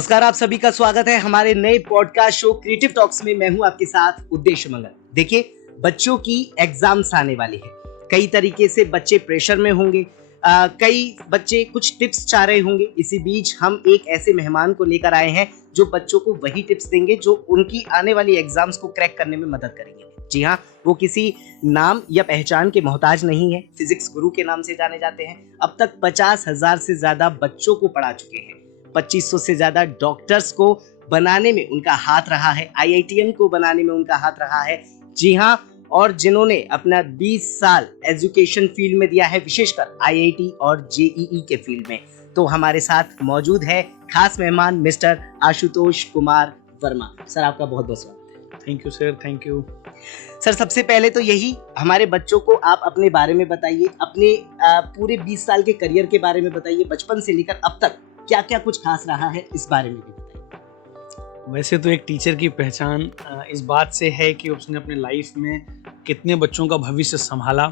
नमस्कार, आप सभी का स्वागत है हमारे नए पॉडकास्ट शो क्रिएटिव टॉक्स में। मैं हूं आपके साथ उद्देश्य मंगल। देखिए, बच्चों की एग्जाम्स आने वाली है। कई तरीके से बच्चे प्रेशर में होंगे, कई बच्चे कुछ टिप्स चाह रहे होंगे। इसी बीच हम एक ऐसे मेहमान को लेकर आए हैं जो बच्चों को वही टिप्स देंगे जो उनकी आने वाली एग्जाम्स को क्रैक करने में मदद करेंगे। जी हाँ, वो किसी नाम या पहचान के मोहताज नहीं है। फिजिक्स गुरु के नाम से जाने जाते हैं। अब तक 50,000 से ज्यादा बच्चों को पढ़ा चुके हैं। 2500 से ज्यादा डॉक्टर्स को बनाने में उनका हाथ रहा है। IITN को बनाने में उनका हाथ रहा है। जी हाँ, और जिन्होंने अपना 20 साल एजुकेशन फील्ड में दिया है, विशेषकर IIT और JEE के फील्ड में। तो हमारे साथ मौजूद है खास मेहमान मिस्टर आशुतोष कुमार वर्मा। सर, आपका बहुत बहुत स्वागत है। Thank you sir, thank you sir. सबसे पहले तो यही, हमारे बच्चों को आप अपने बारे में बताइए, अपने पूरे 20 साल के करियर के बारे में बताइए। बचपन से लेकर अब तक क्या क्या कुछ खास रहा है, इस बारे में भी बताइए। वैसे तो एक टीचर की पहचान इस बात से है कि उसने अपने लाइफ में कितने बच्चों का भविष्य संभाला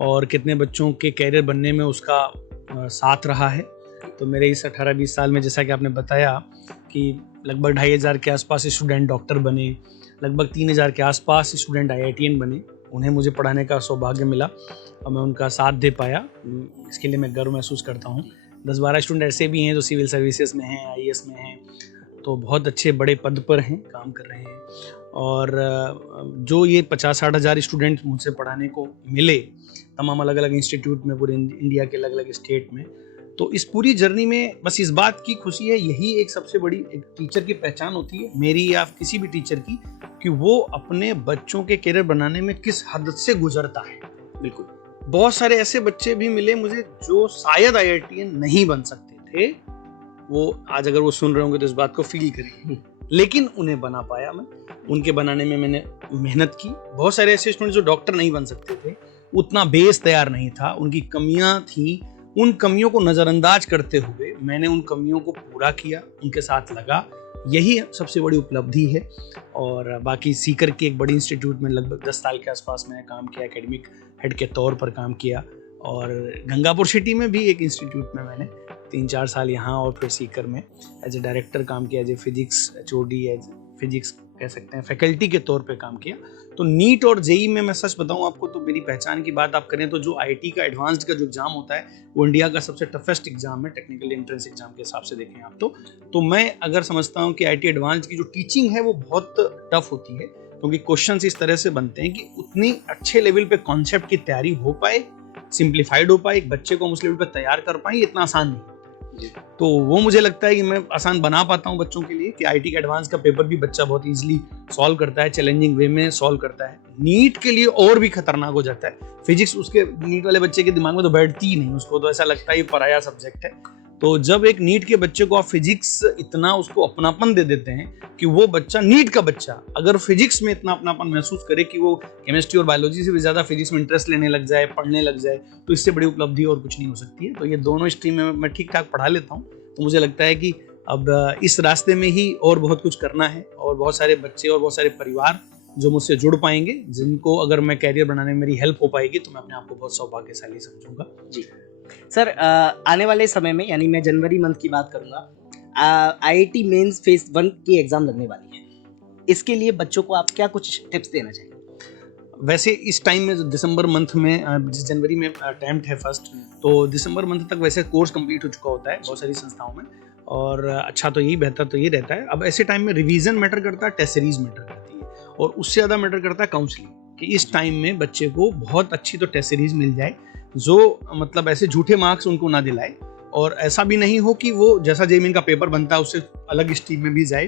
और कितने बच्चों के कैरियर बनने में उसका साथ रहा है। तो मेरे इस 18-20 साल में, जैसा कि आपने बताया, कि लगभग 2500 के आसपास स्टूडेंट डॉक्टर बने, लगभग 3000 के आसपास स्टूडेंट IITN बने। उन्हें मुझे पढ़ाने का सौभाग्य मिला और मैं उनका साथ दे पाया। इसके लिए मैं गर्व महसूस करता हूँ। 10-12 स्टूडेंट ऐसे भी हैं जो सिविल सर्विसेज में हैं, IAS में हैं, तो बहुत अच्छे बड़े पद पर हैं, काम कर रहे हैं। और जो ये 50-60 हज़ार स्टूडेंट मुझसे पढ़ाने को मिले तमाम अलग अलग इंस्टीट्यूट में, पूरे इंडिया के अलग अलग स्टेट में, तो इस पूरी जर्नी में बस इस बात की खुशी है, यही एक सबसे बड़ी एक टीचर की पहचान होती है, मेरी या किसी भी टीचर की, कि वो अपने बच्चों के कैरियर बनाने में किस हद से गुजरता है। बिल्कुल, बहुत सारे ऐसे बच्चे भी मिले मुझे जो शायद IITN नहीं बन सकते थे। वो आज अगर वो सुन रहे होंगे तो इस बात को फील करेंगे, लेकिन उन्हें बना पाया मैं। उनके बनाने में मैंने मेहनत की। बहुत सारे ऐसे स्टूडेंट जो डॉक्टर नहीं बन सकते थे, उतना बेस तैयार नहीं था, उनकी कमियां थी। उन कमियों को नजरअंदाज करते हुए मैंने उन कमियों को पूरा किया, उनके साथ लगा। यही सबसे बड़ी उपलब्धि है। और बाकी सीकर के एक बड़ी इंस्टीट्यूट में लगभग 10 साल के आसपास मैंने काम किया, एकेडमिक हेड के तौर पर काम किया। और गंगापुर सिटी में भी एक इंस्टीट्यूट में मैंने 3-4 साल यहाँ और फिर सीकर में एज ए डायरेक्टर काम किया, as a physics HOD, as physics कह सकते हैं, फैकल्टी के तौर पे काम किया। तो नीट और JEE में मैं सच बताऊं आपको, तो मेरी पहचान की बात आप करें तो जो IT का एडवांस्ड का जो एग्जाम होता है, वो इंडिया का सबसे टफेस्ट एग्जाम है, टेक्निकल एंट्रेंस एग्जाम के हिसाब से देखें आप तो मैं अगर समझता हूं कि IT एडवांस्ड की जो टीचिंग है वो बहुत टफ होती है, क्योंकि क्वेश्चंस इस तरह से बनते हैं कि उतनी अच्छे लेवल पे कॉन्सेप्ट की तैयारी हो पाए, सिंप्लीफाइड हो पाए, एक बच्चे को उस लेवल पे तैयार कर पाए, इतना आसान नहीं। तो वो मुझे लगता है कि मैं आसान बना पाता हूँ बच्चों के लिए, कि IT का एडवांस का पेपर भी बच्चा बहुत इजीली सॉल्व करता है, चैलेंजिंग वे में सॉल्व करता है। नीट के लिए और भी खतरनाक हो जाता है। फिजिक्स उसके नीट वाले बच्चे के दिमाग में तो बैठती ही नहीं, उसको तो ऐसा लगता है ये पराया सब्जेक्ट है। तो जब एक नीट के बच्चे को आप फिजिक्स इतना उसको अपनापन दे देते हैं कि वो बच्चा, नीट का बच्चा अगर फिजिक्स में इतना अपनापन महसूस करे कि वो केमिस्ट्री और बायोलॉजी से भी ज्यादा फिजिक्स में इंटरेस्ट लेने लग जाए, पढ़ने लग जाए, तो इससे बड़ी उपलब्धि और कुछ नहीं हो सकती है। तो ये दोनों स्ट्रीम में मैं ठीक ठाक पढ़ा लेता हूँ। तो मुझे लगता है कि अब इस रास्ते में ही और बहुत कुछ करना है, और बहुत सारे बच्चे और बहुत सारे परिवार जो मुझसे जुड़ पाएंगे, जिनको अगर मैं कैरियर बनाने में मेरी हेल्प हो पाएगी, तो मैं अपने आप को बहुत सौभाग्यशाली समझूंगा। जी सर, आने वाले समय में, यानी मैं जनवरी मंथ की बात करूंगा, IIT मेंस फेज 1 की एग्जाम लगने वाली है। इसके लिए बच्चों को आप क्या कुछ टिप्स देना चाहेंगे? वैसे इस टाइम में दिसंबर मंथ में, जिस जनवरी में अटेम्प्ट है फर्स्ट, तो दिसंबर मंथ तक वैसे कोर्स कंप्लीट हो चुका होता है बहुत सारी संस्थाओं में। और अच्छा तो यही, बेहतर तो ये रहता है। अब ऐसे टाइम में रिवीजन मैटर करता है, टेस्ट सीरीज मैटर करती है, और उससे ज़्यादा मैटर करता है काउंसलिंग, कि इस टाइम में बच्चे को बहुत अच्छी तो टेस्ट सीरीज मिल जाए, जो मतलब ऐसे झूठे मार्क्स उनको ना दिलाए, और ऐसा भी नहीं हो कि वो जैसा JEE का पेपर बनता है उससे अलग स्ट्रीम में भी जाए।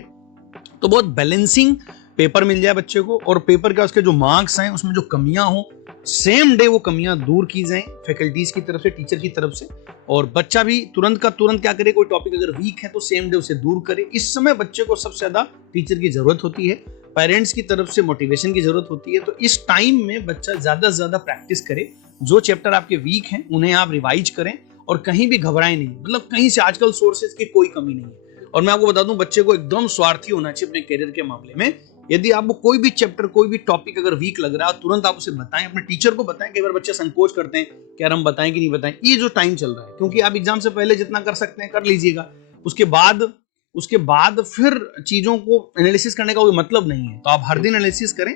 तो बहुत बैलेंसिंग पेपर मिल जाए बच्चे को, और पेपर का उसके जो मार्क्स हैं उसमें जो कमियां हो, सेम डे वो कमियां दूर की जाएं फैकल्टीज की तरफ से, टीचर की तरफ से। और बच्चा भी तुरंत का तुरंत क्या करे, कोई टॉपिक अगर वीक है तो सेम डे उसे दूर करे। इस समय बच्चे को सबसे ज्यादा टीचर की जरूरत होती है, पेरेंट्स की तरफ से मोटिवेशन की जरूरत होती है। तो इस टाइम में बच्चा ज्यादा से ज्यादा प्रैक्टिस करे, जो चैप्टर आपके वीक हैं उन्हें आप रिवाइज करें, और कहीं भी घबराएं नहीं। मतलब कहीं से आजकल सोर्सेज की कोई कमी नहीं है। और मैं आपको बता दूं, बच्चे को एकदम स्वार्थी होना चाहिए अपने करियर के मामले में। यदि आपको कोई भी चैप्टर, कोई भी टॉपिक अगर वीक लग रहा है, तुरंत आप उसे बताएं, अपने टीचर को बताएं। कई बार बच्चे संकोच करते हैं कि यार हम बताएं कि नहीं बताएं। ये जो टाइम चल रहा है, क्योंकि आप एग्जाम से पहले जितना कर सकते हैं कर लीजिएगा, उसके बाद उसके बाद फिर चीजों को एनालिसिस करने का कोई मतलब नहीं है। तो आप हर दिन एनालिसिस करें,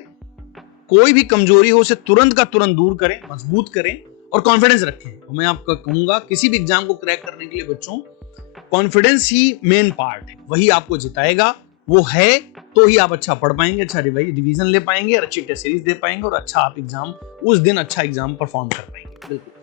कोई भी कमजोरी हो उसे तुरंत का तुरंत दूर करें, मजबूत करें और कॉन्फिडेंस रखें। मैं आपको कहूंगा किसी भी एग्जाम को क्रैक करने के लिए बच्चों, कॉन्फिडेंस ही मेन पार्ट है, वही आपको जिताएगा। वो है तो ही आप अच्छा पढ़ पाएंगे, अच्छा रिवीजन ले पाएंगे और अच्छी टेस्ट सीरीज दे पाएंगे और अच्छा आप एग्जाम उस दिन अच्छा एग्जाम परफॉर्म कर पाएंगे। बिल्कुल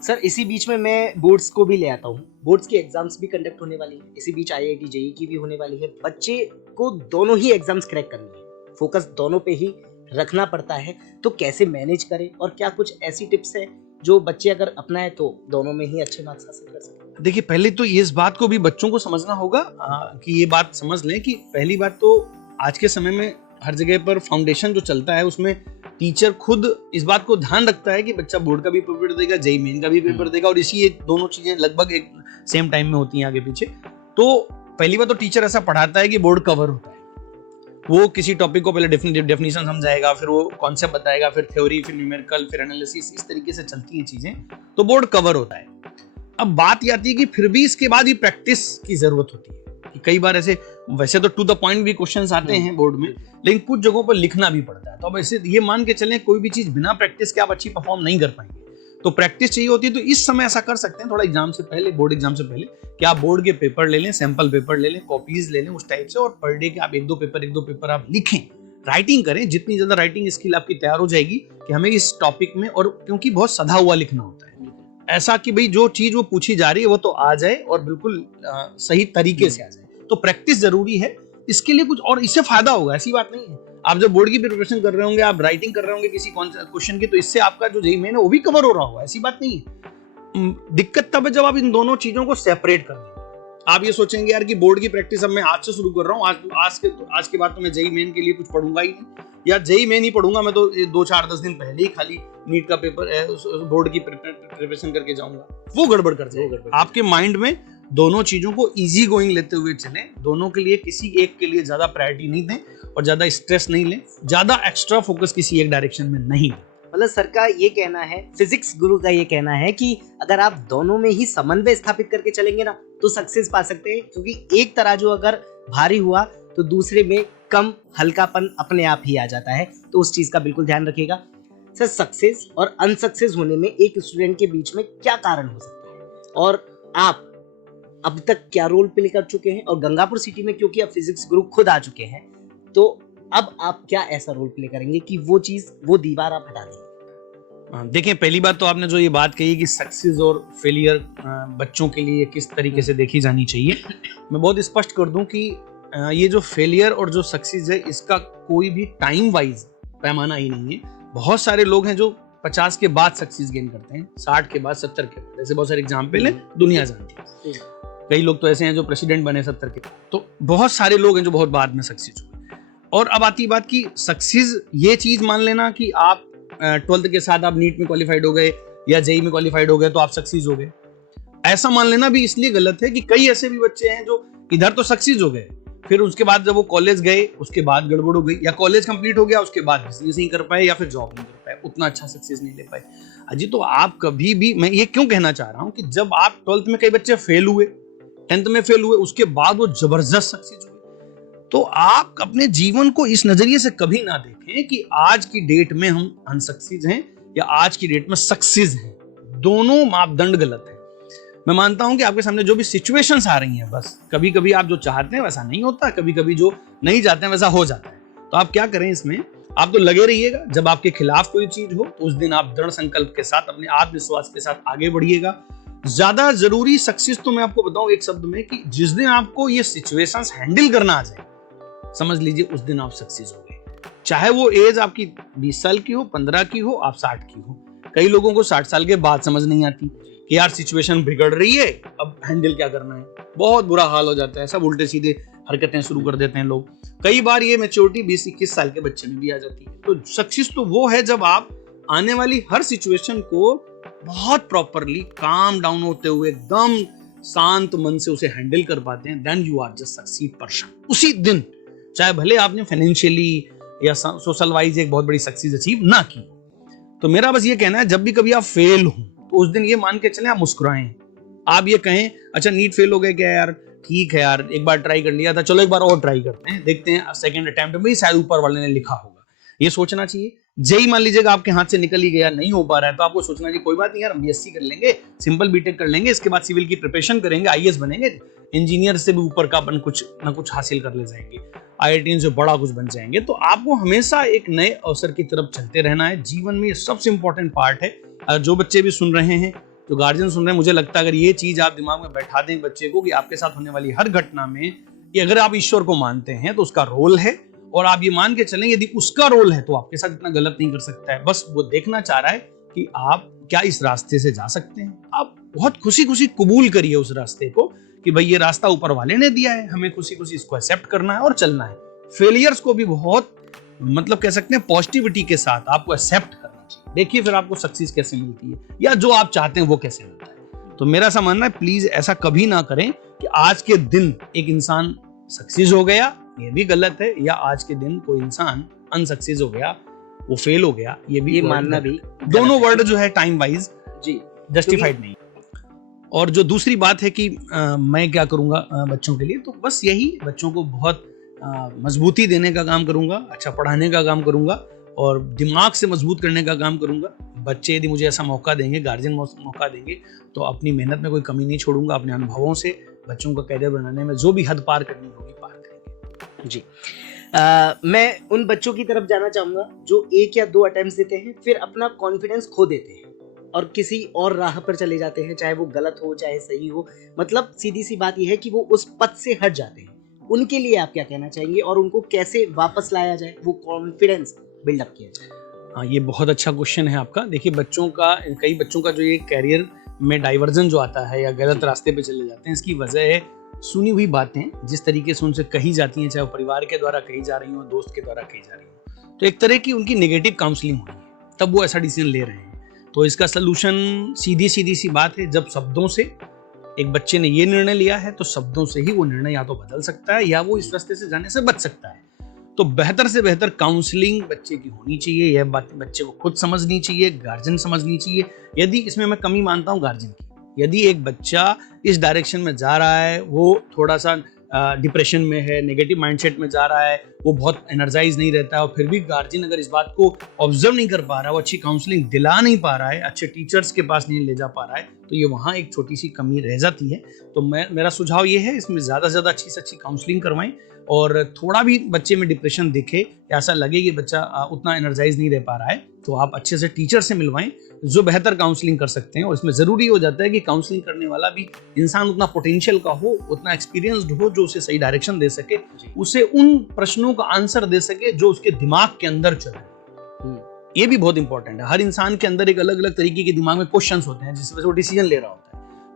सर, इसी बीच में मैं बोर्ड्स को भी ले आता हूँ। बोर्ड्स की एग्जाम्स भी कंडक्ट होने वाली है, इसी बीच IIT JEE की भी होने वाली है। बच्चे को दोनों ही एग्जाम्स क्रैक करनी है, फोकस दोनों पे ही रखना पड़ता है। तो कैसे मैनेज करें और क्या कुछ ऐसी टिप्स है जो बच्चे अगर अपनाए तो दोनों में ही अच्छे मार्क्स हासिल कर सकें? देखिए, पहले तो इस बात को भी बच्चों को समझना होगा कि ये बात समझ लें कि पहली बात तो आज के समय में हर जगह पर फाउंडेशन जो चलता है उसमें टीचर खुद इस बात को ध्यान रखता है कि बच्चा बोर्ड का भी पेपर देगा, JEE मेन का भी पेपर देगा और इसी ये दोनों चीजें लगभग एक सेम टाइम में होती हैं आगे पीछे। तो पहली बात तो टीचर ऐसा पढ़ाता है कि बोर्ड कवर होता है। वो किसी टॉपिक को पहले डेफिनेशन समझाएगा, फिर वो कॉन्सेप्ट बताएगा, फिर थ्योरी, फिर न्यूमेरिकल, फिर एनालिसिस, इस तरीके से चलती हैं चीजें। तो बोर्ड कवर होता है। अब बात ये आती है कि फिर भी इसके बाद ही प्रैक्टिस की जरूरत होती है कि कई बार ऐसे, वैसे तो टू द पॉइंट भी क्वेश्चंस आते हैं बोर्ड में, लेकिन कुछ जगहों पर लिखना भी पड़ता है। तो अब ऐसे ये मान के चलें कोई भी चीज बिना प्रैक्टिस के आप अच्छी परफॉर्म नहीं कर पाएंगे। तो प्रैक्टिस चाहिए होती है। तो इस समय ऐसा कर सकते हैं थोड़ा एग्जाम से पहले, बोर्ड एग्जाम से पहले, कि आप बोर्ड के पेपर ले लें, सैंपल पेपर ले लें, कॉपीज ले लें उस टाइप से, और पर डे के आप एक दो पेपर आप लिखें, राइटिंग करें। जितनी ज्यादा राइटिंग स्किल आपकी तैयार हो जाएगी कि हमें इस टॉपिक में, और क्योंकि बहुत सधा हुआ लिखना होता है, ऐसा कि भाई जो चीज वो पूछी जा रही है वो तो आ जाए और बिल्कुल सही तरीके से आ जाए। तो प्रैक्टिस जरूरी है इसके लिए। कुछ और इससे फायदा होगा, ऐसी बात नहीं है। आप जब बोर्ड की प्रिपरेशन कर रहे होंगे, आप राइटिंग कर रहे होंगे किसी क्वेश्चन की, तो इससे आपका जो JEE मेन है वो भी कवर हो रहा होगा, ऐसी बात नहीं है। दिक्कत तब है जब आप इन दोनों चीजों को सेपरेट कर देंगे। आप ये सोचेंगे यार कि बोर्ड की प्रैक्टिस अब मैं आज से शुरू कर रहा हूँ, आज के बाद तो मैं JEE मेन के लिए कुछ पढ़ूंगा ही नहीं, या JEE मेन ही पढ़ूंगा मैं तो 2-4-10 दिन पहले ही खाली नीट का पेपर, बोर्ड की प्रिपरेशन करके जाऊंगा। वो गड़बड़ कर जाएगा। आपके माइंड में दोनों चीजों को इजी गोइंग लेते हुए चलें। दोनों के लिए किसी एक के लिए ज्यादा प्रायोरिटी नहीं दें और ज्यादा स्ट्रेस नहीं लें, ज्यादा एक्स्ट्रा फोकस किसी एक डायरेक्शन में नहीं दें। मतलब सर का ये कहना है, फिजिक्स गुरु का ये कहना है कि अगर आप दोनों में ही समन्वय स्थापित करके चलेंगे ना तो सक्सेस पा सकते हैं, क्योंकि एक तराजू अगर भारी हुआ तो दूसरे में कम हल्कापन अपने आप ही आ जाता है। तो उस चीज का बिल्कुल ध्यान रखिएगा। सर, सक्सेस और अनसक्सेस होने में एक स्टूडेंट के बीच में क्या कारण हो सकता है, और आप अब तक क्या रोल प्ले कर चुके हैं, और गंगापुर सिटी में क्योंकि आप फिजिक्स गुरु खुद आ चुके हैं, तो अब आप क्या ऐसा रोल प्ले करेंगे कि वो चीज, वो दीवार आप हटा देंगे? देखें, पहली बात तो आपने जो ये बात कही कि सक्सेस और फेलियर बच्चों के लिए किस तरीके से देखी जानी चाहिए, मैं बहुत स्पष्ट कर दूं कि ये जो फेलियर और जो सक्सेस है इसका कोई भी टाइम वाइज पैमाना ही नहीं है। बहुत सारे लोग हैं जो 50 के बाद सक्सेस गेन करते हैं, 60 के बाद, 70 के बाद, ऐसे बहुत सारे एग्जाम्पल है, दुनिया जानती है। कई लोग तो ऐसे हैं जो प्रेसिडेंट बने 70 के, तो बहुत सारे लोग हैं जो बहुत बाद में सक्सेस हुए। और अब आती बात कि सक्सेस ये चीज मान लेना कि आप 12th के साथ आप नीट में क्वालिफाइड हो गए या JEE में क्वालिफाइड हो गए तो आप सक्सेस हो गए, ऐसा मान लेना भी इसलिए गलत है कि कई ऐसे भी बच्चे हैं जो इधर तो सक्सेस हो गए, फिर उसके बाद जब वो कॉलेज गए उसके बाद गड़बड़ हो गई, या कॉलेज कंप्लीट हो गया उसके बाद बिजनेस नहीं कर पाए या फिर जॉब नहीं कर पाए, उतना अच्छा सक्सेस नहीं ले पाए। अजी, तो आप कभी भी, मैं ये क्यों कहना चाह रहा हूं कि जब आप 12th में कई बच्चे फेल हुए, 10th में फेल हुए, उसके बाद वो जबरदस्त सक्सेस हुए, तो आप अपने जीवन को इस नजरिए से कभी ना देखें कि आज की डेट में हम अनसक्सेस हैं या आज की डेट में सक्सेस हैं। दोनों मापदंड गलत है। मैं मानता हूं कि आपके सामने जो भी सिचुएशंस आ रही हैं, बस कभी कभी आप जो चाहते हैं वैसा नहीं होता, कभी कभी जो नहीं चाहते हैं वैसा हो जाता है। तो आप क्या करें इसमें, आप तो लगे रहिएगा। जब आपके खिलाफ कोई चीज हो तो उस दिन आप दृढ़ संकल्प के साथ, अपने आत्मविश्वास के साथ आगे बढ़िएगा। ज्यादा जरूरी सक्सेस तो मैं आपको बताऊं एक शब्द में कि जिस दिन आपको ये सिचुएशंस हैंडल करना आ जाए, समझ लीजिए उस दिन आप सक्सेस हो गए। चाहे वो एज आपकी 20 साल की हो, 15 की हो, आप 60 की हो। कई लोगों को 60 साल के बाद समझ नहीं आती कि यार सिचुएशन बिगड़ रही है, अब हैंडल क्या करना है, बहुत बुरा हाल हो जाता है, सब उल्टे सीधे हरकतें शुरू कर देते हैं लोग। कई बार ये मैच्योरिटी 20-21 साल के बच्चे में भी आ जाती है। तो सक्सेस तो वो है जब आप आने वाली हर सिचुएशन को बहुत प्रॉपरली, काम डाउन होते हुए, एकदम शांत मन से उसे हैंडल कर पाते हैं, then you are just succeed person. उसी दिन, चाहे भले आपने फाइनेंशियली या सोशल वाइज एक बहुत बड़ी सक्सेस अचीव ना की। तो मेरा बस ये कहना है, जब भी कभी आप फेल हो तो उस दिन ये मान के चलें आप मुस्कुराएं। आप ये कहें, अच्छा नीट फेल हो गए क्या यार, ठीक है यार, एक बार ट्राई कर लिया था, चलो एक बार और ट्राई करते हैं, देखते हैं सेकंड अटेम्प्ट में शायद ऊपर वाले ने लिखा होगा, ये सोचना चाहिए। जेई मान लीजिएगा आपके हाथ से निकल ही गया, नहीं हो पा रहा है, तो आपको सोचना चाहिए कोई बात नहीं यार, हम बीएससी कर लेंगे, सिंपल बीटेक कर लेंगे, इसके बाद सिविल की प्रिपरेशन करेंगे, आईएएस बनेंगे, इंजीनियर से भी ऊपर का अपन कुछ ना कुछ हासिल कर ले जाएंगे, आईआईटी से बड़ा कुछ बन जाएंगे। तो आपको हमेशा एक नए अवसर की तरफ चलते रहना है जीवन में, ये सबसे इंपॉर्टेंट पार्ट है। जो बच्चे भी सुन रहे हैं, जो गार्जियन सुन रहे हैं, मुझे लगता है अगर ये चीज आप दिमाग में बैठा दें बच्चे को कि आपके साथ होने वाली हर घटना में कि अगर आप ईश्वर को मानते हैं तो उसका रोल है, और आप ये मान के चलें यदि उसका रोल है तो आपके साथ इतना गलत नहीं कर सकता है। बस वो देखना चाह रहा है कि आप क्या इस रास्ते से जा सकते हैं। आप बहुत खुशी खुशी कबूल करिए उस रास्ते को कि भाई ये रास्ता ऊपर वाले ने दिया है, हमें खुशी खुशी इसको एक्सेप्ट करना है और चलना है। फेलियर्स को भी बहुत मतलब कह सकते हैं पॉजिटिविटी के साथ आपको एक्सेप्ट करना चाहिए। देखिए फिर आपको सक्सेस कैसे मिलती है या जो आप चाहते हैं वो कैसे मिलता है। तो मेरा ऐसा मानना है, प्लीज ऐसा कभी ना करें कि आज के दिन एक इंसान सक्सेस हो गया, ये भी गलत है, या आज के दिन कोई इंसान अनसक्सेस हो गया, वो फेल हो गया, ये भी मानना भी दोनों वर्ड जो है टाइम वाइज जी जस्टिफाइड नहीं। और जो दूसरी बात है कि मैं क्या करूंगा बच्चों के लिए, तो बस यही, बच्चों को बहुत मजबूती देने का काम करूंगा, अच्छा पढ़ाने का काम करूंगा और दिमाग से मजबूत करने का काम करूंगा। बच्चे यदि मुझे ऐसा मौका देंगे, गार्जियन मौका देंगे, तो अपनी मेहनत में कोई कमी नहीं छोड़ूंगा। अपने अनुभवों से बच्चों का कैरियर बनाने में जो भी हद पार करनी होगी पार करेंगे। जी मैं उन बच्चों की तरफ जाना चाहूंगा जो 1 या 2 अटेम्प्ट देते हैं, फिर अपना कॉन्फिडेंस खो देते हैं और किसी और राह पर चले जाते हैं, चाहे वो गलत हो चाहे सही हो। मतलब सीधी सी बात यह है कि वो उस पथ से हट जाते हैं। उनके लिए आप क्या कहना चाहेंगे और उनको कैसे वापस लाया जाए, वो कॉन्फिडेंस बिल्डअप किया जाए? हाँ, ये बहुत अच्छा क्वेश्चन है आपका। देखिए कई बच्चों का जो ये कैरियर में डाइवर्जन जो आता है या गलत रास्ते पे चले जाते हैं, इसकी वजह है सुनी हुई बातें जिस तरीके से उनसे कही जाती हैं, चाहे वो परिवार के द्वारा कही जा रही हो, दोस्त के द्वारा कही जा रही हो। तो एक तरह की उनकी नेगेटिव काउंसलिंग हुई है, तब वो ऐसा डिसीजन ले रहे हैं। तो इसका सलूशन सीधी सी बात है, जब शब्दों से एक बच्चे ने ये निर्णय लिया है तो शब्दों से ही वो निर्णय या तो बदल सकता है या वो इस रास्ते से जाने से बच सकता है। तो बेहतर से बेहतर काउंसलिंग बच्चे की होनी चाहिए, यह बात बच्चे को खुद समझनी चाहिए, गार्जियन समझनी चाहिए। यदि इसमें मैं कमी मानता हूँ गार्जियन की, यदि एक बच्चा इस डायरेक्शन में जा रहा है, वो थोड़ा सा डिप्रेशन में है, नेगेटिव माइंडसेट में जा रहा है, वो बहुत एनर्जाइज नहीं रहता है, और फिर भी गार्जियन अगर इस बात को ऑब्जर्व नहीं कर पा रहा है, वो अच्छी काउंसलिंग दिला नहीं पा रहा है, अच्छे टीचर्स के पास नहीं ले जा पा रहा है, तो ये वहाँ एक छोटी सी कमी रह जाती है। तो मेरा सुझाव ये है, इसमें ज़्यादा से ज़्यादा अच्छी से अच्छी काउंसलिंग करवाएं, और थोड़ा भी बच्चे में डिप्रेशन दिखे या ऐसा लगे कि बच्चा उतना एनर्जाइज नहीं रह पा रहा है, तो आप अच्छे से टीचर से मिलवाएं जो बेहतर काउंसलिंग कर सकते हैं। और इसमें ज़रूरी हो जाता है कि काउंसलिंग करने वाला भी इंसान उतना पोटेंशियल का हो, उतना एक्सपीरियंस्ड हो, जो उसे सही डायरेक्शन दे सके, उसे उन प्रश्नों का आंसर दे सके जो उसके दिमाग के अंदर चले। ये भी बहुत इंपॉर्टेंट है। हर इंसान के अंदर एक अलग अलग तरीके के दिमाग में क्वेश्चंस होते हैं जिस वजह से वो डिसीजन ले रहा होता है।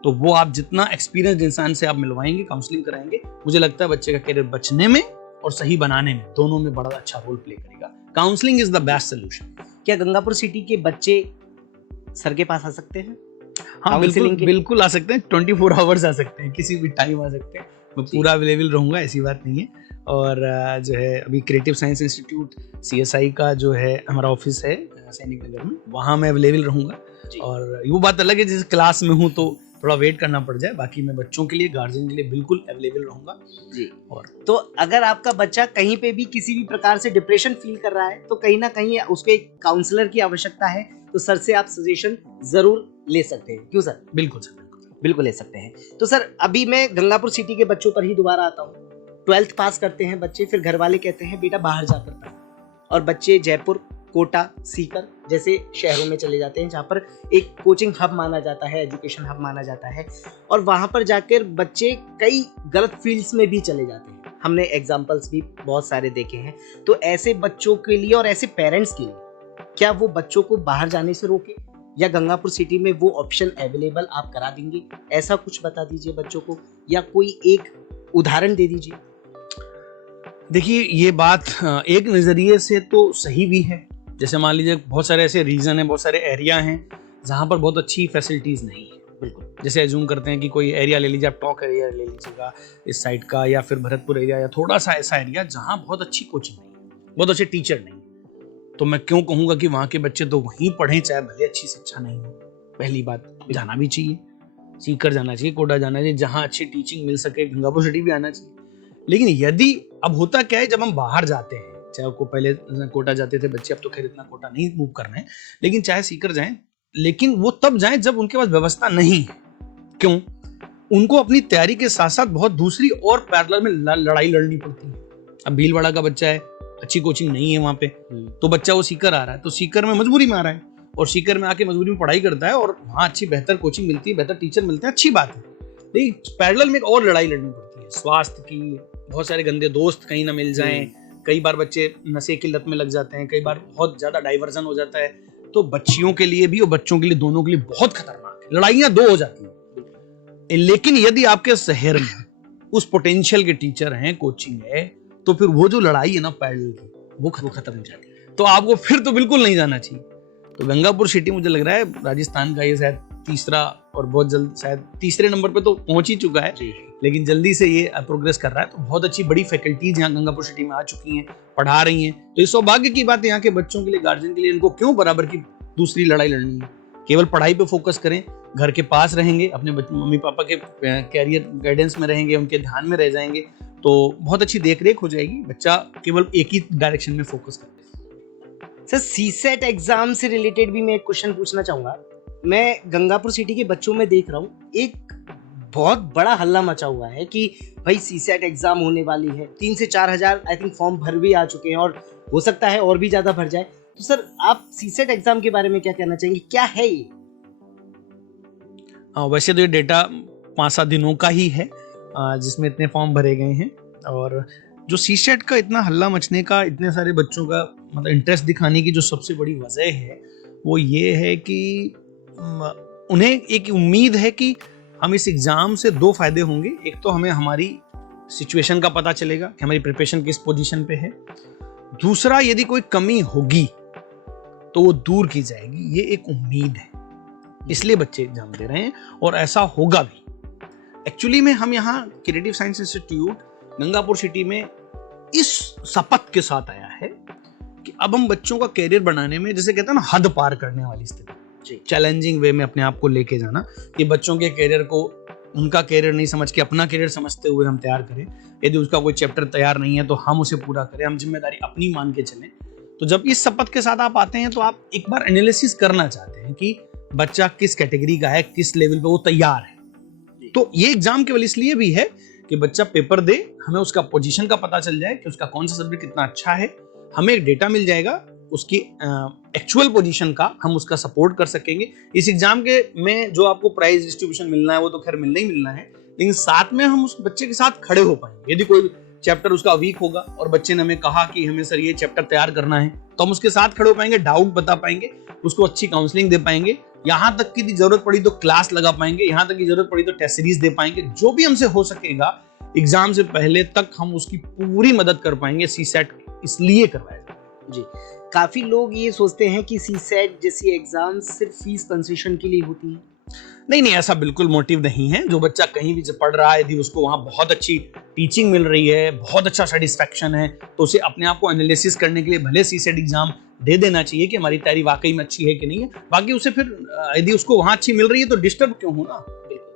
तो वो आप जितना एक्सपीरियंस्ड इंसान से आप मिलवाएंगे, काउंसलिंग कराएंगे, मुझे लगता है बच्चे का करियर बचने में और सही बनाने में दोनों में बड़ा अच्छा रोल प्ले करेगा। Counselling is the best solution. क्या गंगापुर सिटी के बच्चे सर के पास आ सकते हैं? हाँ, बिल्कुल आ सकते हैं। 24 आवर्स आ सकते हैं, किसी भी टाइम आ सकते हैं। मैं पूरा अवेलेबल रहूंगा, ऐसी बात नहीं है। और जो है अभी क्रिएटिव साइंस इंस्टीट्यूट CSI का जो है हमारा ऑफिस है सैनिक नगर में, वहाँ मैं अवेलेबल रहूंगा। और वो बात अलग है जैसे क्लास में हूँ तो थोड़ा वेट करना पड़ जाए, बाकी मैं बच्चों के लिए, गार्जियन के लिए बिल्कुल अवेलेबल रहूंगा जी। और तो अगर आपका बच्चा कहीं पे भी किसी भी प्रकार से डिप्रेशन फील कर रहा है तो कहीं ना कहीं उसको एक काउंसलर की आवश्यकता है, तो सर से आप सजेशन जरूर ले सकते हैं। क्यों सर? बिल्कुल सर, बिल्कुल ले सकते हैं। तो सर अभी मैं गंगापुर सिटी के बच्चों पर ही दोबारा आता हूँ। 12th पास करते हैं बच्चे, फिर घर वाले कहते हैं बेटा बाहर जाकर पढ़, और बच्चे जयपुर, कोटा, सीकर जैसे शहरों में चले जाते हैं जहाँ पर एक कोचिंग हब माना जाता है, एजुकेशन हब माना जाता है, और वहाँ पर जाकर बच्चे कई गलत फील्ड्स में भी चले जाते हैं। हमने एग्जाम्पल्स भी बहुत सारे देखे हैं। तो ऐसे बच्चों के लिए और ऐसे पेरेंट्स के लिए क्या वो बच्चों को बाहर जाने से रोके, या गंगापुर सिटी में वो ऑप्शन अवेलेबल आप करा देंगे? ऐसा कुछ बता दीजिए बच्चों को, या कोई एक उदाहरण दे दीजिए। देखिए ये बात एक नजरिए से तो सही भी है। जैसे मान लीजिए बहुत सारे ऐसे रीजन है, बहुत सारे एरिया हैं जहाँ पर बहुत अच्छी फैसिलिटीज नहीं है। बिल्कुल, जैसे एज्यूम करते हैं कि कोई एरिया ले लीजिए, आप टॉक एरिया ले लीजिएगा इस साइड का, या फिर भरतपुर एरिया, या थोड़ा सा ऐसा एरिया जहाँ बहुत अच्छी कोचिंग नहीं है, बहुत अच्छे टीचर नहीं, तो मैं क्यों कहूँगा कि वहाँ के बच्चे तो वहीं पढ़ें चाहे भले अच्छी शिक्षा नहीं हो। पहली बात, जाना भी चाहिए। सीकर जाना चाहिए, कोटा जाना चाहिए, जहाँ अच्छी टीचिंग मिल सके, गंगापुर सिटी भी आना चाहिए। लेकिन यदि अब होता क्या है, जब हम बाहर जाते हैं, चाहे आपको पहले कोटा जाते थे बच्चे, अब तो खैर इतना कोटा नहीं मूव कर रहे हैं, लेकिन चाहे सीकर जाएं, लेकिन वो तब जाएं जब उनके पास व्यवस्था नहीं है। क्यों? उनको अपनी तैयारी के साथ साथ बहुत दूसरी और पैरेलल में लड़ाई लड़नी पड़ती है। अब भीलवाड़ा का बच्चा है, अच्छी कोचिंग नहीं है वहां पे, तो बच्चा वो सीकर आ रहा है, तो सीकर में मजबूरी में आ रहा है, और सीकर में आके मजबूरी में पढ़ाई करता है, और वहाँ अच्छी बेहतर कोचिंग मिलती है, बेहतर टीचर मिलते हैं, अच्छी बात है। लेकिन पैरेलल में एक और लड़ाई लड़नी पड़ती है, स्वास्थ्य की, बहुत सारे गंदे दोस्त कहीं ना मिल जाएं, कई बार बच्चे नशे की लत में लग जाते हैं, कई बार बहुत ज्यादा डाइवर्जन हो जाता है, तो बच्चियों के लिए भी और बच्चों के लिए, दोनों के लिए बहुत खतरनाक है, लड़ाइयां दो हो जाती हैं। लेकिन यदि आपके शहर में उस पोटेंशियल के टीचर हैं, कोचिंग है, तो फिर वो जो लड़ाई है ना पैरेलल की, वो खत्म हो जाती है, तो आपको फिर तो बिल्कुल नहीं जाना चाहिए। तो गंगापुर सिटी मुझे लग रहा है राजस्थान का ये शायद तीसरा, और बहुत जल्द शायद तीसरे नंबर पे तो पहुंच ही चुका है, लेकिन जल्दी से ये प्रोग्रेस कर रहा है। तो बहुत अच्छी बड़ी फैकल्टीज यहाँ गंगापुर सिटी में आ चुकी हैं, पढ़ा रही हैं। तो ये सौभाग्य की बात है यहाँ के बच्चों के लिए, गार्जियन के लिए। इनको क्यों बराबर की दूसरी लड़ाई लड़नी है? केवल पढ़ाई पे फोकस करें, घर के पास रहेंगे, अपने मम्मी पापा के कैरियर गाइडेंस में रहेंगे, उनके ध्यान में रह जाएंगे, तो बहुत अच्छी देख रेख हो जाएगी। बच्चा केवल एक ही डायरेक्शन में फोकस करे। सर, सीसेट एग्जाम से रिलेटेड भी मैं एक क्वेश्चन पूछना चाहूंगा। मैं गंगापुर सिटी के बच्चों में देख रहा हूँ, एक बहुत बड़ा हल्ला मचा हुआ है कि भाई सीसेट एग्जाम होने वाली है, 3 से 4 हजार आई थिंक फॉर्म भर भी आ चुके हैं, और हो सकता है और भी ज्यादा भर जाए। तो सर, आप सीसेट एग्जाम के बारे में क्या कहना चाहेंगे, क्या है ये? वैसे तो ये डेटा 5-7 दिनों का ही है जिसमें इतने फॉर्म भरे गए हैं, और जो सीसेट का इतना हल्ला मचने का, इतने सारे बच्चों का मतलब इंटरेस्ट दिखाने की जो सबसे बड़ी वजह है, वो ये है कि उन्हें एक उम्मीद है कि हम इस एग्जाम से 2 फायदे होंगे। एक तो हमें हमारी सिचुएशन का पता चलेगा कि हमारी प्रिपरेशन किस पोजीशन पे है, दूसरा यदि कोई कमी होगी तो वो दूर की जाएगी, ये एक उम्मीद है, इसलिए बच्चे एग्जाम दे रहे हैं, और ऐसा होगा भी। एक्चुअली में हम यहाँ creative science institute Gangapur city में इस शपथ के साथ आया है कि अब हम बच्चों का कैरियर बनाने में, जैसे कहते हैं ना, हद पार करने वाली स्थिति, चैलेंजिंग वे में अपने आप को लेके जाना, कि बच्चों के कैरियर को उनका कैरियर नहीं समझ के अपना कैरियर समझते हुए हम तैयार करें। यदि उसका कोई चैप्टर तैयार नहीं है तो हम उसे पूरा करें, हम जिम्मेदारी अपनी मान के चलें। तो जब इस शपथ के साथ आप आते हैं तो आप एक बार एनालिसिस करना चाहते हैं कि बच्चा किस कैटेगरी का है, किस लेवल पे वो तैयार है। तो ये एग्जाम केवल इसलिए भी है कि बच्चा पेपर दे, हमें उसका पोजीशन का पता चल जाए कि उसका कौन सा सब्जेक्ट कितना अच्छा है, हमें एक डेटा मिल जाएगा उसकी एक्चुअल पोजीशन का, हम उसका सपोर्ट कर सकेंगे। इस एग्जाम के में जो आपको प्राइज डिस्ट्रीब्यूशन मिलना है वो तो खैर मिलना ही मिलना है, लेकिन साथ में हम उस बच्चे के साथ खड़े हो पाएंगे। यदि कोई चैप्टर उसका वीक होगा और बच्चे ने हमें कहा कि हमें सर ये चैप्टर तैयार करना है, तो हम उसके साथ खड़े हो पाएंगे, डाउट बता पाएंगे, उसको अच्छी काउंसलिंग दे पाएंगे, यहाँ तक की जरूरत पड़ी तो क्लास लगा पाएंगे, यहाँ तक की जरूरत पड़ी तो टेस्ट सीरीज दे पाएंगे। जो भी हमसे हो सकेगा एग्जाम से पहले तक हम उसकी पूरी मदद कर पाएंगे। सीसेट इसलिए करवाया जाता है। जी, काफी लोग ये सोचते हैं कि सीसेट जैसी एग्जाम सिर्फ फीस कंसेशन के लिए होती है। नहीं, ऐसा बिल्कुल मोटिव नहीं है। जो बच्चा कहीं भी पढ़ रहा है, यदि उसको वहाँ बहुत अच्छी टीचिंग मिल रही है, बहुत अच्छा सेटिस्फैक्शन है, तो उसे अपने आप को एनालिसिस करने के लिए भले सीसेट एग्जाम दे देना चाहिए कि हमारी तैयारी वाकई में अच्छी है कि नहीं है। बाकी उसे फिर यदि उसको वहाँ अच्छी मिल रही है तो डिस्टर्ब क्यों होना,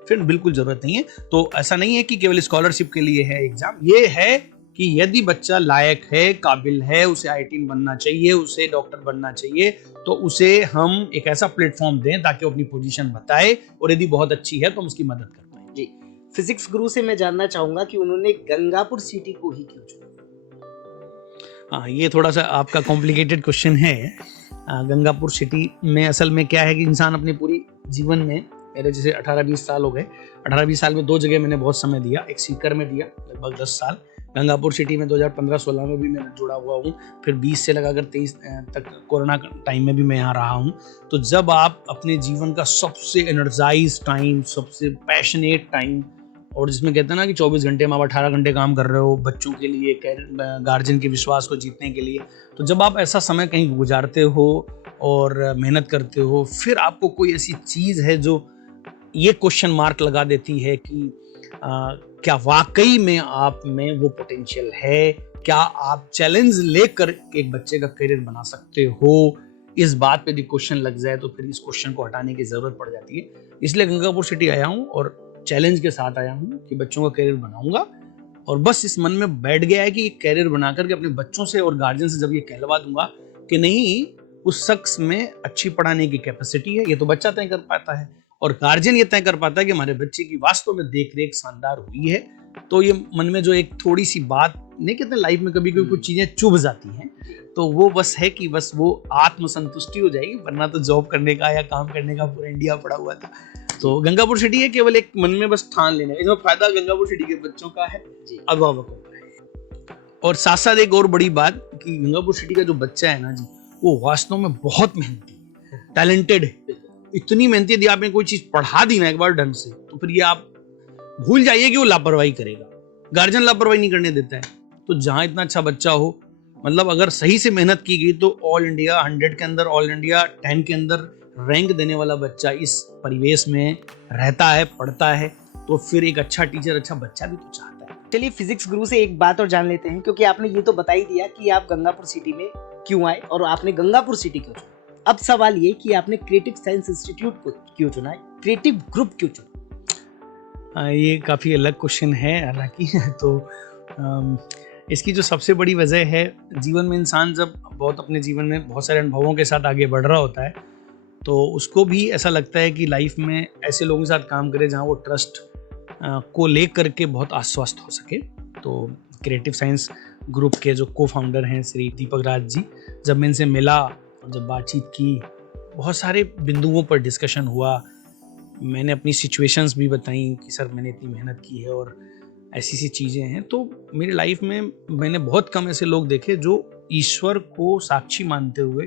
फिर बिल्कुल जरूरत नहीं है। तो ऐसा नहीं है कि केवल स्कॉलरशिप के लिए है एग्जाम, ये है कि यदि बच्चा लायक है, काबिल है, उसे IIT बनना चाहिए, उसे डॉक्टर बनना चाहिए, तो उसे हम एक ऐसा प्लेटफॉर्म दें ताकि वो अपनी पोजीशन बताए, और यदि बहुत अच्छी है तो हम उसकी मदद कर पाए। जी, फिजिक्स गुरु से मैं जानना चाहूंगा कि उन्होंने गंगापुर सिटी को ही क्यों चुना? हाँ, ये थोड़ा सा आपका कॉम्प्लिकेटेड क्वेश्चन है। गंगापुर सिटी में असल में क्या है कि इंसान अपने पूरी जीवन में, मेरे जैसे 18-20 साल हो गए, 18-20 साल में 2 जगह मैंने बहुत समय दिया। एक सीकर में दिया लगभग 10 साल, गंगापुर सिटी में 2015-16 में भी मैं जुड़ा हुआ हूँ, फिर 20 से लगाकर 23 तक कोरोना टाइम में भी मैं यहाँ रहा हूँ। तो जब आप अपने जीवन का सबसे एनर्जाइज टाइम, सबसे पैशनेट टाइम, और जिसमें कहते हैं ना कि 24 घंटे में आप 18 घंटे काम कर रहे हो बच्चों के लिए, गार्जियन के विश्वास को जीतने के लिए, तो जब आप ऐसा समय कहीं गुजारते हो और मेहनत करते हो, फिर आपको कोई ऐसी चीज़ है जो ये क्वेश्चन मार्क लगा देती है कि क्या वाकई में आप में वो पोटेंशियल है, क्या आप चैलेंज लेकर एक बच्चे का करियर बना सकते हो। इस बात पे यदि क्वेश्चन लग जाए तो फिर इस क्वेश्चन को हटाने की जरूरत पड़ जाती है। इसलिए गंगापुर सिटी आया हूँ और चैलेंज के साथ आया हूँ कि बच्चों का करियर बनाऊंगा। और बस इस मन में बैठ गया है कि ये करियर बना करके अपने बच्चों से और गार्जियन से जब ये कहलवा दूंगा कि नहीं, उस शख्स में अच्छी पढ़ाने की कैपेसिटी है, ये तो बच्चा तय कर पाता है, और गार्जियन ये तय कर पाता है कि हमारे बच्चे की वास्तव में देख रेख शानदार हुई है। तो ये मन में जो एक थोड़ी सी बात नहीं कहते, लाइफ में कभी कभी कुछ चीजें चुभ जाती हैं, तो वो बस है कि बस वो आत्मसंतुष्टि हो जाएगी, वरना तो जॉब करने का या काम करने का पूरा इंडिया पड़ा हुआ था। तो गंगापुर सिटी है केवल एक मन में बस ठान लेना, इसमें फायदा गंगापुर सिटी के बच्चों का है, अभिभावकों का है। और साथ साथ एक और बड़ी बात कि गंगापुर सिटी का जो बच्चा है ना जी, वो वास्तव में बहुत मेहनती है, टैलेंटेड है, इतनी मेहनती। यदि आपने कोई चीज पढ़ा दी ना एक बार ढंग से, तो फिर ये आप भूल जाइए कि वो लापरवाही करेगा। गार्जियन लापरवाही नहीं करने देता है। तो जहां इतना अच्छा बच्चा हो, मतलब अगर सही से मेहनत की गई, तो ऑल इंडिया 100 के अंदर, ऑल इंडिया 10 के अंदर रैंक देने वाला बच्चा इस परिवेश में रहता है, पढ़ता है, तो फिर एक अच्छा टीचर, अच्छा बच्चा भी तो चाहता है। चलिए फिजिक्स गुरु से एक बात और जान लेते हैं, क्योंकि आपने ये तो बता ही दिया कि आप गंगापुर सिटी में क्यों आए और आपने गंगापुर सिटी क्यों चुना। अब सवाल ये कि आपने क्रिएटिव साइंस इंस्टीट्यूट को क्यों चुना, क्रिएटिव ग्रुप क्यों चुना? ये काफ़ी अलग क्वेश्चन है हालांकि। तो इसकी जो सबसे बड़ी वजह है, जीवन में इंसान जब बहुत अपने जीवन में बहुत सारे अनुभवों के साथ आगे बढ़ रहा होता है, तो उसको भी ऐसा लगता है कि लाइफ में ऐसे लोगों के साथ काम करे जहाँ वो ट्रस्ट को लेकर के बहुत आश्वस्त हो सके। तो क्रिएटिव साइंस ग्रुप के जो को फाउंडर हैं श्री दीपक राज जी, जब मैं इनसे मिला और जब बातचीत की, बहुत सारे बिंदुओं पर डिस्कशन हुआ। मैंने अपनी सिचुएशंस भी बताई कि सर मैंने इतनी मेहनत की है और ऐसी सी चीज़ें हैं। तो मेरी लाइफ में मैंने बहुत कम ऐसे लोग देखे जो ईश्वर को साक्षी मानते हुए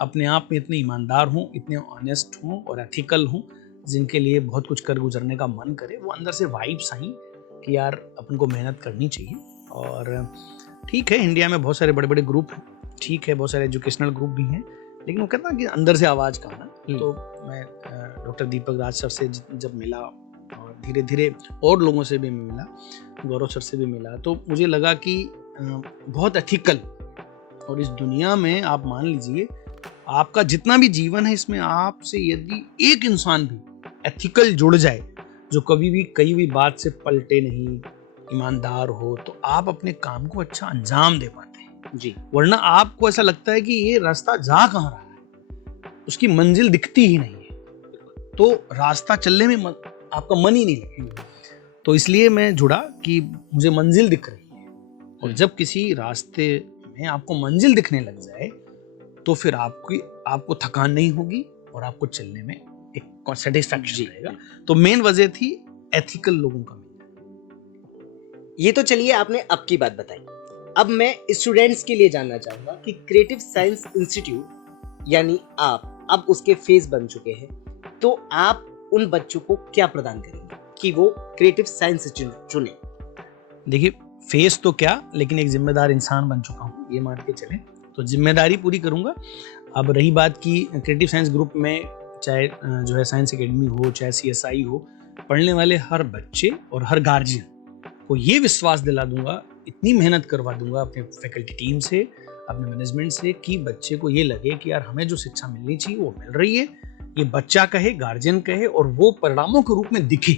अपने आप में इतने ईमानदार हों, इतने ऑनेस्ट हों और एथिकल हों, जिनके लिए बहुत कुछ कर गुजरने का मन करे। वो अंदर से वाइब्स आई कि यार अपन को मेहनत करनी चाहिए। और ठीक है, इंडिया में बहुत सारे बड़े बड़े ग्रुप हैं, ठीक है, बहुत सारे एजुकेशनल ग्रुप भी हैं, लेकिन वो कहता है कि अंदर से आवाज़ कहाँ है। तो मैं डॉक्टर दीपक राज सर से जब मिला और धीरे धीरे और लोगों से भी मिला, गौरव सर से भी मिला, तो मुझे लगा कि बहुत एथिकल, और इस दुनिया में आप मान लीजिए आपका जितना भी जीवन है, इसमें आपसे यदि एक इंसान भी एथिकल जुड़ जाए, जो कभी भी कहीं भी बात से पलटे नहीं, ईमानदार हो, तो आप अपने काम को अच्छा अंजाम दे पाते हैं जी। वरना आपको ऐसा लगता है कि ये रास्ता जा कहाँ रहा है, उसकी मंजिल दिखती ही नहीं है, तो रास्ता चलने में आपका मन ही नहीं लगेगा। तो इसलिए मैं जुड़ा कि मुझे मंजिल दिख रही है, और जब किसी रास्ते में आपको मंजिल दिखने लग जाए, तो फिर आपको थकान नहीं होगी और आपको चलने में एक सेटिस्फैक्शन रहेगा। तो मेन वजह थी एथिकल लोगों का मिलना। ये तो चलिए आपने अब की बात बताई। अब मैं स्टूडेंट्स के लिए जानना चाहूंगा कि क्रिएटिव साइंस इंस्टीट्यूट यानी आप अब उसके फेस बन चुके हैं, तो आप उन बच्चों को क्या प्रदान करेंगे कि वो क्रिएटिव साइंस चुने? देखिए, फेस तो क्या, लेकिन एक जिम्मेदार इंसान बन चुका हूँ, ये मान के चले, तो जिम्मेदारी पूरी करूंगा। अब रही बात की क्रिएटिव साइंस ग्रुप में, चाहे जो है साइंस एकेडमी हो, चाहे CSI हो, पढ़ने वाले हर बच्चे और हर गार्जियन को ये विश्वास दिला दूंगा, इतनी मेहनत करवा दूंगा अपने फैकल्टी टीम से, अपने मैनेजमेंट से, कि बच्चे को ये लगे कि यार हमें जो शिक्षा मिलनी चाहिए वो मिल रही है, ये बच्चा कहे, गार्जियन कहे, और वो परिणामों के रूप में दिखे।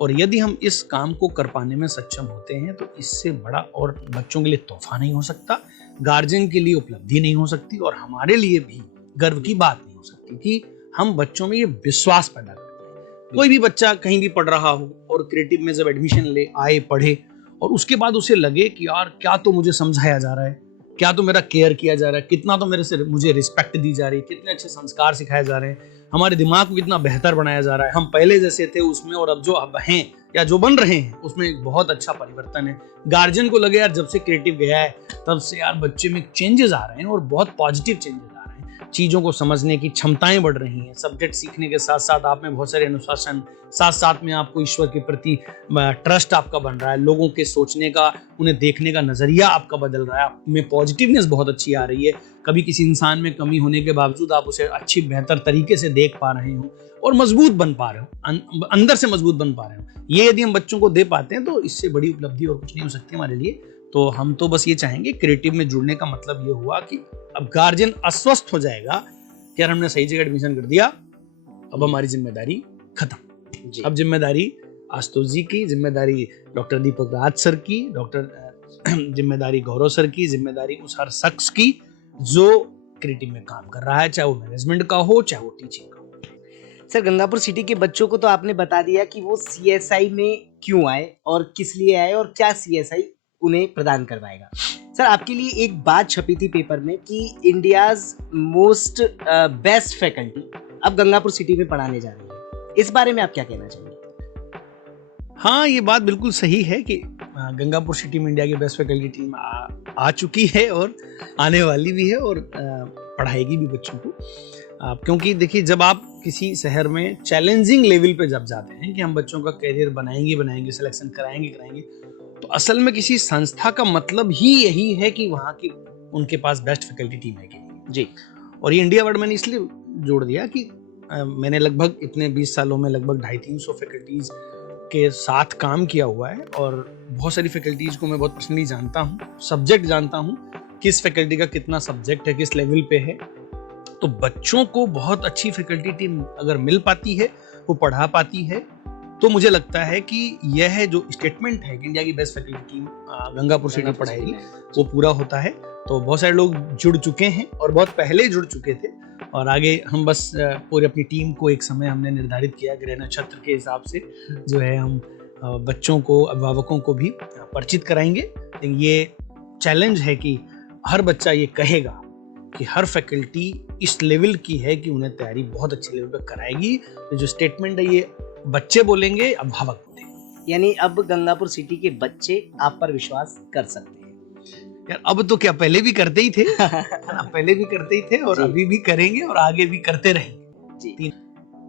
और यदि हम इस काम को कर पाने में सक्षम होते हैं, तो इससे बड़ा और बच्चों के लिए तोहफा नहीं हो सकता, गार्जियन के लिए उपलब्धि नहीं हो सकती, और हमारे लिए भी गर्व की बात नहीं हो सकती कि हम बच्चों में ये विश्वास पैदा करते हैं। कोई भी बच्चा कहीं भी पढ़ रहा हो और क्रिएटिव में जब एडमिशन ले आए, पढ़े, और उसके बाद उसे लगे कि यार क्या तो मुझे समझाया जा रहा है, क्या तो मेरा केयर किया जा रहा है, कितना तो मेरे से मुझे रिस्पेक्ट दी जा रही है, कितने अच्छे संस्कार सिखाए जा रहे हैं, हमारे दिमाग को कितना बेहतर बनाया जा रहा है, हम पहले जैसे थे उसमें और अब जो अब हैं या जो बन रहे हैं उसमें एक बहुत अच्छा परिवर्तन है। गार्जियन को लगे यार जब से क्रिएटिव गया है तब से यार बच्चे में चेंजेस आ रहे हैं, और बहुत पॉजिटिव चेंजेस आ रहे हैं, चीज़ों को समझने की क्षमताएं बढ़ रही हैं, सब्जेक्ट सीखने के साथ साथ आप में बहुत सारे अनुशासन, साथ साथ में आपको ईश्वर के प्रति ट्रस्ट आपका बन रहा है, लोगों के सोचने का, उन्हें देखने का नजरिया आपका बदल रहा है, आप में पॉजिटिवनेस बहुत अच्छी आ रही है, कभी किसी इंसान में कमी होने के बावजूद आप उसे अच्छी बेहतर तरीके से देख पा रहे हो और मजबूत बन पा रहे हो, अंदर से मजबूत बन पा रहे हो। ये यदि हम बच्चों को दे पाते हैं तो इससे बड़ी उपलब्धि और कुछ नहीं हो सकती हमारे लिए। तो हम तो बस ये चाहेंगे, क्रिएटिव में जुड़ने का मतलब ये हुआ कि अब गार्जियन अस्वस्थ हो जाएगा कि यार हमने सही जगह एडमिशन कर दिया, अब हमारी जिम्मेदारी खत्म। जी। अब जिम्मेदारी आशुतोष जी की, जिम्मेदारी डॉक्टर दीपक राज सर की, जिम्मेदारी गौरव सर की, जिम्मेदारी उस हर शख्स की जो क्रिएटिव में काम कर रहा है, चाहे वो मैनेजमेंट का हो, चाहे वो टीचिंग का हो। सर, गंगापुर सिटी के बच्चों को तो आपने बता दिया कि वो सीएसआई में क्यों आए और किस लिए आए और क्या सीएसआई उन्हें प्रदान करवाएगा। सर, आपके लिए एक बात छपी थी पेपर में कि इंडियाज मोस्ट बेस्ट फैकल्टी अब गंगापुर सिटी में पढ़ाने जा रही है। इस बारे में आप क्या कहना चाहेंगे? हाँ, ये बात बिल्कुल सही है कि गंगापुर सिटी में इंडिया की बेस्ट फैकल्टी टीम आ चुकी है और आने वाली भी है और पढ़ाएगी भी बच्चों को। क्योंकि देखिए, जब आप किसी शहर में चैलेंजिंग लेवल पे जब जाते हैं कि हम बच्चों का करियर बनाएंगे, सिलेक्शन कराएंगे, तो असल में किसी संस्था का मतलब ही यही है कि वहाँ की उनके पास बेस्ट फैकल्टी टीम है कि नहीं। जी। और ये इंडिया वर्ड मैंने इसलिए जोड़ दिया कि मैंने लगभग इतने 20 सालों में लगभग 250-300 फैकल्टीज के साथ काम किया हुआ है और बहुत सारी फैकल्टीज को मैं बहुत पर्सनली जानता हूँ, सब्जेक्ट जानता हूँ, किस फैकल्टी का कितना सब्जेक्ट है, किस लेवल पे है। तो बच्चों को बहुत अच्छी फैकल्टी टीम अगर मिल पाती है, वो पढ़ा पाती है, तो मुझे लगता है कि यह जो स्टेटमेंट है कि इंडिया की best faculty team Gangapur city पढ़ाएगी, वो पूरा होता है। तो बहुत सारे लोग जुड़ चुके हैं और बहुत पहले जुड़ चुके थे और आगे हम बस पूरी अपनी टीम को एक समय हमने निर्धारित किया ग्रह नक्षत्र के हिसाब से जो है हम बच्चों को, अभिभावकों को भी परिचित कराएंगे। लेकिन ये चैलेंज है कि हर बच्चा ये कहेगा कि हर फैकल्टी इस लेवल की है कि उन्हें तैयारी बहुत अच्छे लेवल पे कराएगी। तो जो स्टेटमेंट है ये बच्चे बोलेंगे, अभिभावक बोलेंगे। यानी अब गंगापुर सिटी के बच्चे आप पर विश्वास कर सकते हैं। यार, अब तो क्या, पहले भी करते ही थे पहले भी करते ही थे और अभी भी करेंगे और आगे भी करते रहेंगे। जी।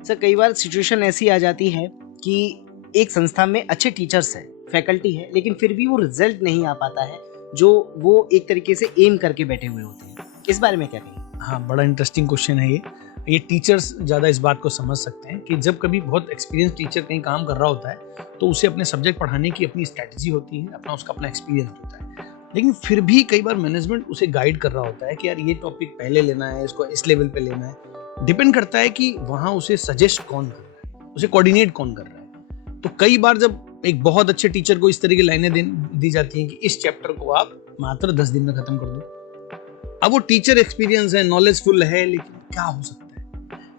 सर, कई बार सिचुएशन ऐसी आ जाती है कि एक संस्था में अच्छे टीचर्स हैं, फैकल्टी है, लेकिन फिर भी वो रिजल्ट नहीं आ पाता है जो वो एक तरीके से एम करके बैठे हुए होते हैं। इस बारे में क्या कहेंगे? हाँ, बड़ा इंटरेस्टिंग क्वेश्चन है ये टीचर्स ज़्यादा इस बात को समझ सकते हैं कि जब कभी बहुत एक्सपीरियंस टीचर कहीं काम कर रहा होता है तो उसे अपने सब्जेक्ट पढ़ाने की अपनी स्ट्रैटेजी होती है, उसका अपना एक्सपीरियंस होता है। लेकिन फिर भी कई बार मैनेजमेंट उसे गाइड कर रहा होता है कि यार ये टॉपिक पहले लेना है, इसको इस लेवल पे लेना है। डिपेंड करता है कि वहाँ उसे सजेस्ट कौन कर रहा है, उसे कोऑर्डिनेट कौन कर रहा है। तो कई बार जब एक बहुत अच्छे टीचर को इस तरह की लाइनें दी जाती हैं कि इस चैप्टर को आप मात्र 10 दिन में खत्म कर दो। अब वो टीचर एक्सपीरियंस है, नॉलेजफुल है, लेकिन क्या हो सकता है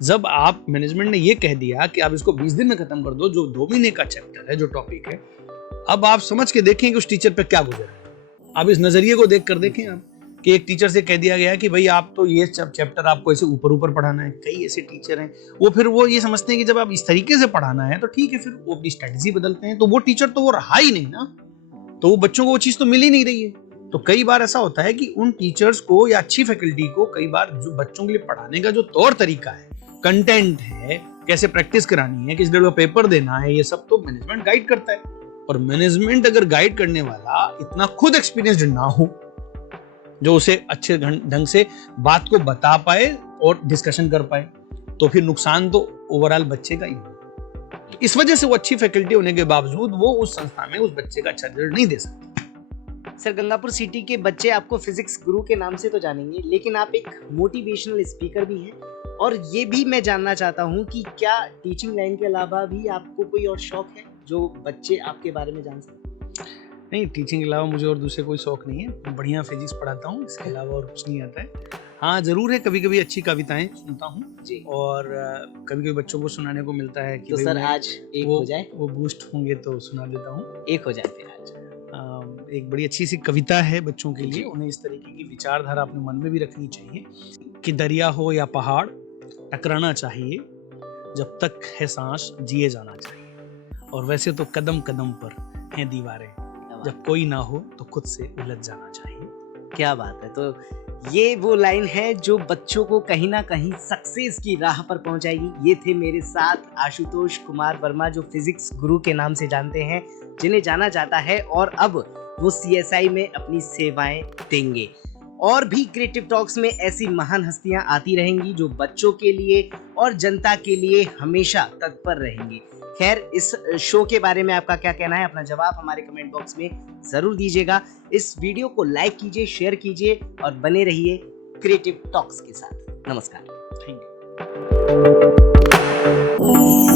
जब आप मैनेजमेंट ने ये कह दिया कि आप इसको 20 दिन में खत्म कर दो, जो 2 महीने का चैप्टर है, जो टॉपिक है। अब आप समझ के देखें कि उस टीचर पे क्या गुजर रहा है। आप इस नजरिए को देख कर देखें आप कि एक टीचर से कह दिया गया कि भाई आप तो ये चैप्टर आपको ऐसे ऊपर पढ़ाना है। कई ऐसे टीचर हैं वो ये समझते हैं कि जब आप इस तरीके से पढ़ाना है तो ठीक है, फिर वो अपनी स्ट्रेटजी बदलते हैं। तो वो टीचर तो वो रहा ही नहीं ना, तो वो बच्चों को वो चीज तो मिल ही नहीं रही है। तो कई बार ऐसा होता है कि उन टीचर्स को या अच्छी फैकल्टी को कई बार जो बच्चों के लिए पढ़ाने का जो तौर तरीका है, कंटेंट है, कैसे प्रैक्टिस करानी है, किस डेट का पेपर देना है, ये सब तो मैनेजमेंट गाइड करता है। और मैनेजमेंट अगर गाइड करने वाला इतना खुद एक्सपीरियंस्ड ना हो जो उसे अच्छे ढंग से बात को बता पाए और डिस्कशन कर पाए, तो फिर नुकसान तो ओवरऑल बच्चे का ही हो। इस वजह से वो अच्छी फैकल्टी होने के बावजूद वो उस संस्था में उस बच्चे का अच्छा रिजल्ट नहीं दे सकते। सर, गंगापुर सिटी के बच्चे आपको फिजिक्स गुरु के नाम से तो जानेंगे, लेकिन आप एक मोटिवेशनल स्पीकर भी हैं। और ये भी मैं जानना चाहता हूँ कि क्या टीचिंग लाइन के अलावा भी आपको कोई और शौक है जो बच्चे आपके बारे में जान सकें? नहीं, टीचिंग के अलावा मुझे और दूसरे कोई शौक नहीं है। बढ़िया फिजिक्स पढ़ाता हूँ, इसके अलावा और कुछ नहीं आता है। हाँ, जरूर है, कभी कभी अच्छी कविताएं सुनता हूँ जी, और कभी कभी बच्चों को सुनाने को मिलता है कि तो सर आज एक हो जाए, वो बूस्ट होंगे तो सुना देता हूँ। एक हो जाए फिर आज। एक बड़ी अच्छी सी कविता है बच्चों के लिए। उन्हें इस तरीके की विचारधारा अपने मन में भी रखनी चाहिए कि दरिया हो या पहाड़ टकराना चाहिए, जब तक है सांस जिए जाना चाहिए। और वैसे तो कदम कदम पर हैं दीवारें, जब कोई ना हो तो खुद से उलझ जाना चाहिए। क्या बात है। तो ये वो लाइन है जो बच्चों को कहीं ना कहीं सक्सेस की राह पर पहुंचाएगी। ये थे मेरे साथ आशुतोष कुमार वर्मा, जो फिजिक्स गुरु के नाम से जानते हैं, जिन्हें जाना जाता है और अब वो सीएसआई में अपनी सेवाएं देंगे। और भी क्रिएटिव टॉक्स में ऐसी महान हस्तियां आती रहेंगी जो बच्चों के लिए और जनता के लिए हमेशा तत्पर रहेंगी। खैर, इस शो के बारे में आपका क्या कहना है? अपना जवाब हमारे कमेंट बॉक्स में जरूर दीजिएगा। इस वीडियो को लाइक कीजिए, शेयर कीजिए और बने रहिए क्रिएटिव टॉक्स के साथ। नमस्कार। Thank you.